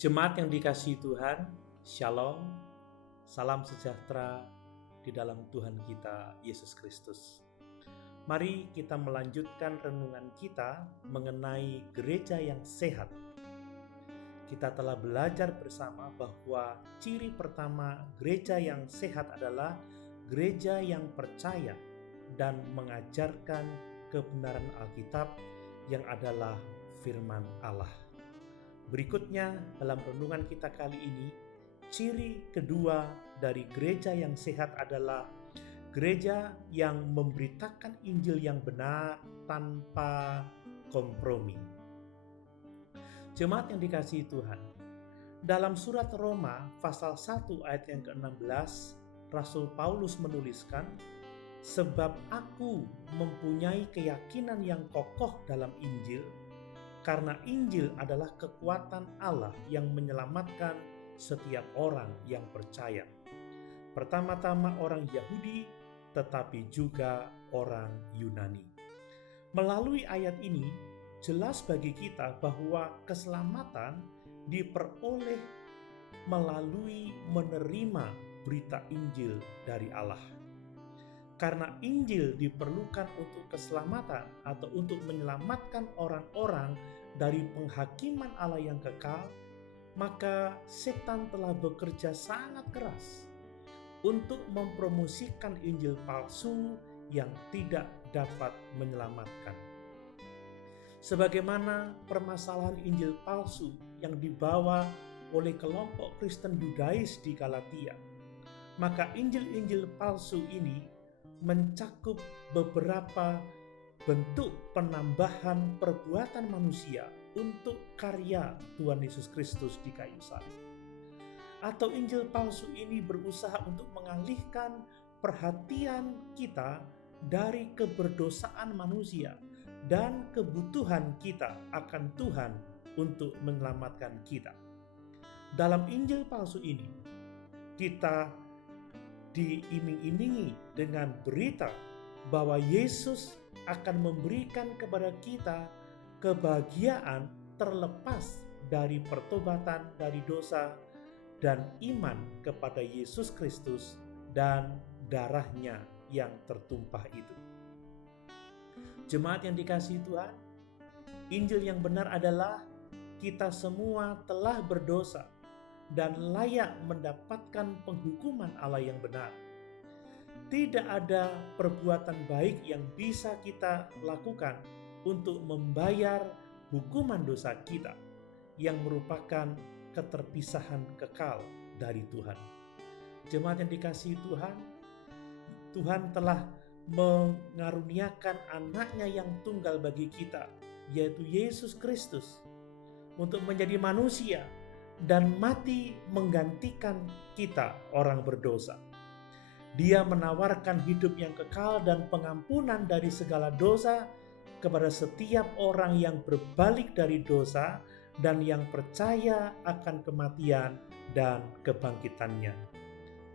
Jemaat yang dikasihi Tuhan, Shalom, salam sejahtera di dalam Tuhan kita, Yesus Kristus. Mari kita melanjutkan renungan kita mengenai gereja yang sehat. Kita telah belajar bersama bahwa ciri pertama gereja yang sehat adalah gereja yang percaya dan mengajarkan kebenaran Alkitab yang adalah firman Allah. Berikutnya dalam renungan kita kali ini, ciri kedua dari gereja yang sehat adalah gereja yang memberitakan Injil yang benar tanpa kompromi. Jemaat yang dikasihi Tuhan, dalam surat Roma pasal 1 ayat yang ke-16, Rasul Paulus menuliskan, "Sebab aku mempunyai keyakinan yang kokoh dalam Injil, karena Injil adalah kekuatan Allah yang menyelamatkan setiap orang yang percaya. Pertama-tama orang Yahudi, tetapi juga orang Yunani." Melalui ayat ini, jelas bagi kita bahwa keselamatan diperoleh melalui menerima berita Injil dari Allah. Karena Injil diperlukan untuk keselamatan atau untuk menyelamatkan orang-orang dari penghakiman Allah yang kekal, maka setan telah bekerja sangat keras untuk mempromosikan Injil palsu yang tidak dapat menyelamatkan. Sebagaimana permasalahan Injil palsu yang dibawa oleh kelompok Kristen Yudais di Galatia, maka Injil-Injil palsu ini mencakup beberapa bentuk penambahan perbuatan manusia untuk karya Tuhan Yesus Kristus di kayu salib. Atau Injil palsu ini berusaha untuk mengalihkan perhatian kita dari keberdosaan manusia dan kebutuhan kita akan Tuhan untuk menyelamatkan kita. Dalam Injil palsu ini, kita diiming-imingi dengan berita bahwa Yesus akan memberikan kepada kita kebahagiaan terlepas dari pertobatan dari dosa dan iman kepada Yesus Kristus dan darahnya yang tertumpah itu. Jemaat yang dikasihi Tuhan, Injil yang benar adalah kita semua telah berdosa dan layak mendapatkan penghukuman Allah yang benar. Tidak ada perbuatan baik yang bisa kita lakukan untuk membayar hukuman dosa kita yang merupakan keterpisahan kekal dari Tuhan. Jemaat yang dikasihi Tuhan, Tuhan telah mengaruniakan anaknya yang tunggal bagi kita, yaitu Yesus Kristus, untuk menjadi manusia dan mati menggantikan kita orang berdosa. Dia menawarkan hidup yang kekal dan pengampunan dari segala dosa kepada setiap orang yang berbalik dari dosa dan yang percaya akan kematian dan kebangkitannya.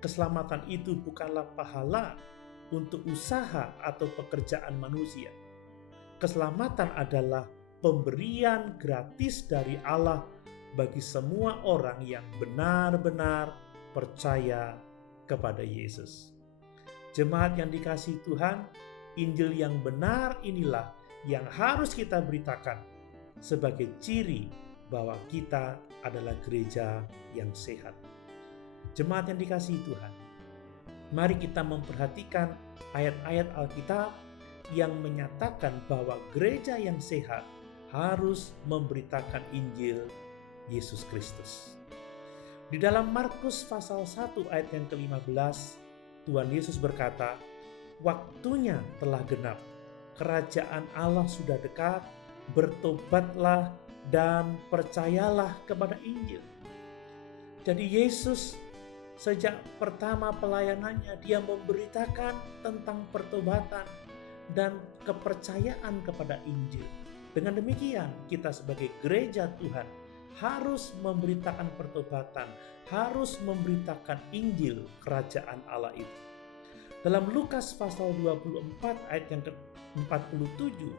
Keselamatan itu bukanlah pahala untuk usaha atau pekerjaan manusia. Keselamatan adalah pemberian gratis dari Allah bagi semua orang yang benar-benar percaya kepada Yesus. Jemaat yang dikasihi Tuhan, Injil yang benar inilah yang harus kita beritakan sebagai ciri bahwa kita adalah gereja yang sehat. Jemaat yang dikasihi Tuhan, mari kita memperhatikan ayat-ayat Alkitab yang menyatakan bahwa gereja yang sehat harus memberitakan Injil Yesus Kristus. Di dalam Markus pasal 1 ayat yang ke-15, Tuhan Yesus berkata, "Waktunya telah genap, kerajaan Allah sudah dekat, bertobatlah dan percayalah kepada Injil." Jadi Yesus sejak pertama pelayanannya, dia memberitakan tentang pertobatan dan kepercayaan kepada Injil. Dengan demikian, kita sebagai gereja Tuhan harus memberitakan pertobatan, harus memberitakan Injil kerajaan Allah itu. Dalam Lukas pasal 24 ayat yang ke-47,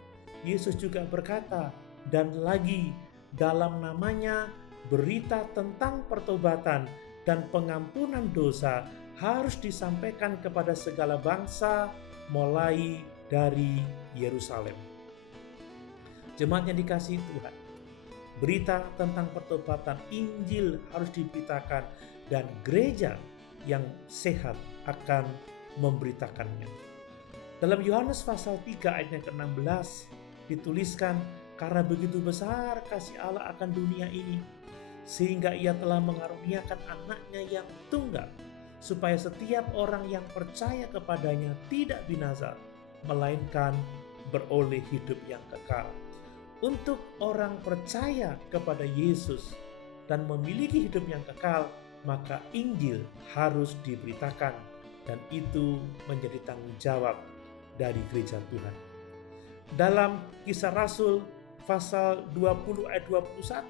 Yesus juga berkata, "Dan lagi dalam namanya berita tentang pertobatan dan pengampunan dosa harus disampaikan kepada segala bangsa mulai dari Yerusalem. Jemaat yang dikasihi Tuhan, berita tentang pertobatan Injil harus diberitakan dan gereja yang sehat akan memberitakannya. Dalam Yohanes pasal 3 ayat yang ke-16 dituliskan, karena begitu besar kasih Allah akan dunia ini, sehingga ia telah mengaruniakan anaknya yang tunggal, supaya setiap orang yang percaya kepadanya tidak binasa, melainkan beroleh hidup yang kekal. Untuk orang percaya kepada Yesus dan memiliki hidup yang kekal, maka Injil harus diberitakan, dan itu menjadi tanggung jawab dari gereja Tuhan. Dalam Kisah Rasul pasal 20 ayat 21,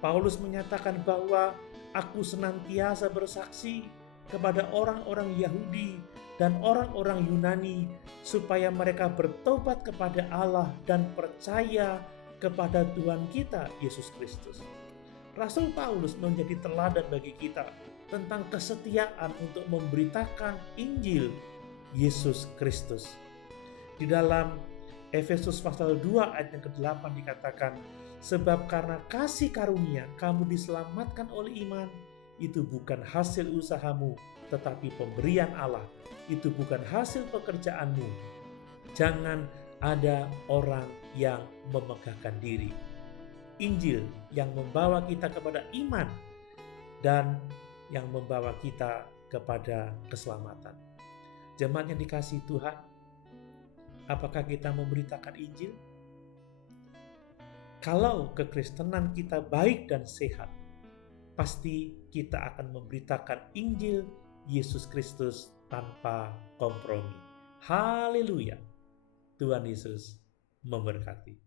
Paulus menyatakan bahwa aku senantiasa bersaksi kepada orang-orang Yahudi dan orang-orang Yunani supaya mereka bertobat kepada Allah dan percaya kepada Tuhan kita Yesus Kristus. Rasul Paulus menjadi teladan bagi kita tentang kesetiaan untuk memberitakan Injil Yesus Kristus. Di dalam Efesus pasal 2 ayat yang ke-8 dikatakan, sebab karena kasih karunia kamu diselamatkan oleh iman, itu bukan hasil usahamu, tetapi pemberian Allah. Itu bukan hasil pekerjaanmu. Jangan ada orang yang memegahkan diri. Injil yang membawa kita kepada iman dan yang membawa kita kepada keselamatan. Jemaat yang dikasihi Tuhan, apakah kita memberitakan Injil? Kalau kekristenan kita baik dan sehat, pasti kita akan memberitakan Injil Yesus Kristus tanpa kompromi. Haleluya. Tuhan Yesus memberkati.